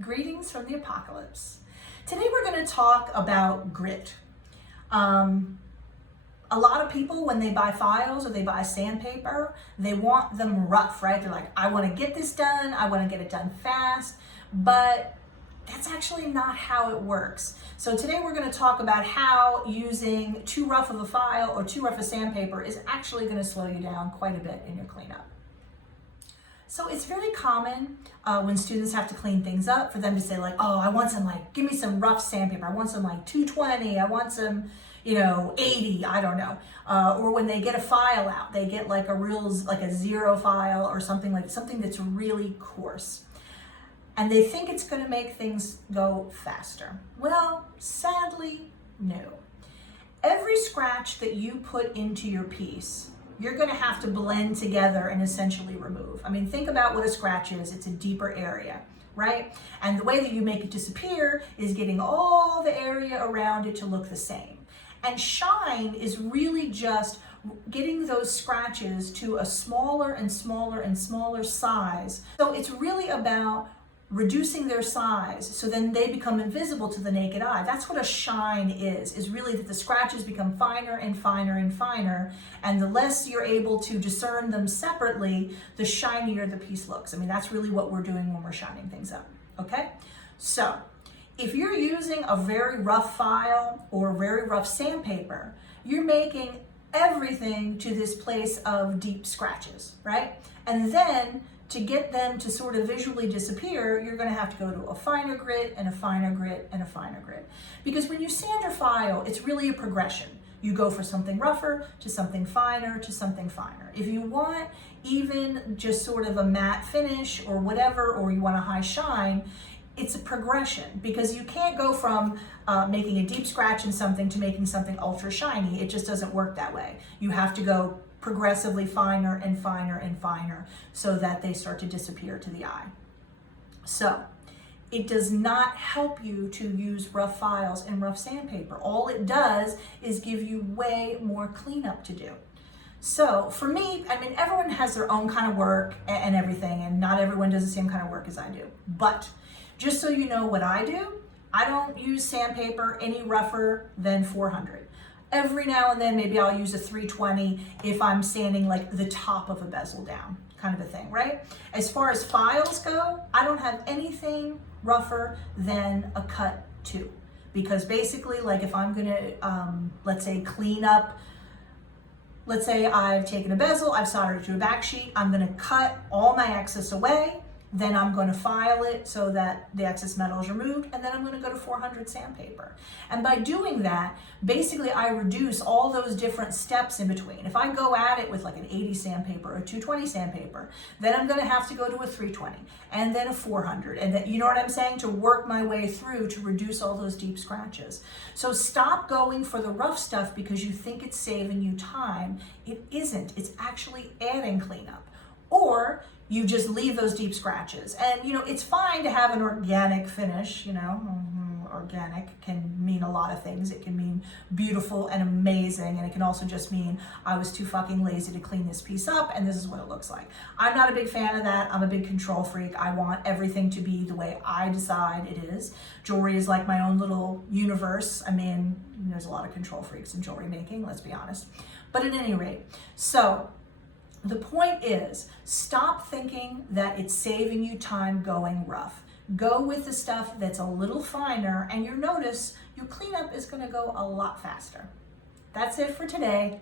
Greetings from the apocalypse. Today we're going to talk about grit. A lot of people, when they buy files or they buy sandpaper, they want them rough, right? They're like, I want to get this done, I want to get it done fast, but that's actually not how it works. So today we're going to talk about how using too rough of a file or too rough a sandpaper is actually going to slow you down quite a bit in your cleanup. So it's very common when students have to clean things up for them to say like, oh, I want some give me some rough sandpaper. I want some 220, I want some, 80, I don't know. Or when they get a file out, they get a zero file or something that's really coarse. And they think it's gonna make things go faster. Well, sadly, no. Every scratch that you put into your piece, you're gonna have to blend together and essentially remove. I mean, think about what a scratch is. It's a deeper area, right? And the way that you make it disappear is getting all the area around it to look the same. And shine is really just getting those scratches to a smaller and smaller and smaller size. So it's really about reducing their size so then they become invisible to the naked eye. That's what a shine is really that the scratches become finer and finer and finer, and the less you're able to discern them separately, the shinier the piece looks. I mean, that's really what we're doing when we're shining things up, okay? So if you're using a very rough file or very rough sandpaper, you're making everything to this place of deep scratches, right? And then to get them to sort of visually disappear, you're going to have to go to a finer grit and a finer grit and a finer grit. Because when you sand your file, it's really a progression. You go for something rougher to something finer to something finer. If you want even just sort of a matte finish or whatever, or you want a high shine, it's a progression, because you can't go from making a deep scratch in something to making something ultra shiny. It just doesn't work that way. You have to go progressively finer and finer and finer so that they start to disappear to the eye. So it does not help you to use rough files and rough sandpaper. All it does is give you way more cleanup to do. So for me, I mean, everyone has their own kind of work and everything, and not everyone does the same kind of work as I do. But just so you know what I do, I don't use sandpaper any rougher than 400. Every now and then, maybe I'll use a 320 if I'm sanding the top of a bezel down, kind of a thing, right? As far as files go, I don't have anything rougher than a cut 2. Because basically, if I'm gonna, let's say, clean up, let's say I've taken a bezel, I've soldered it to a back sheet, I'm gonna cut all my excess away, then I'm going to file it so that the excess metal is removed, and then I'm going to go to 400 sandpaper. And by doing that, basically I reduce all those different steps in between. If I go at it with an 80 sandpaper or 220 sandpaper, then I'm going to have to go to a 320 and then a 400, and then, you know what I'm saying, to work my way through to reduce all those deep scratches. So stop going for the rough stuff because you think it's saving you time. It isn't. It's actually adding cleanup. Or you just leave those deep scratches. And, it's fine to have an organic finish, Organic can mean a lot of things. It can mean beautiful and amazing, and it can also just mean I was too fucking lazy to clean this piece up, and this is what it looks like. I'm not a big fan of that. I'm a big control freak. I want everything to be the way I decide it is. Jewelry is like my own little universe. I mean, there's a lot of control freaks in jewelry making, let's be honest. But at any rate, so the point is, stop thinking that it's saving you time going rough. Go with the stuff that's a little finer, and you'll notice your cleanup is going to go a lot faster. That's it for today.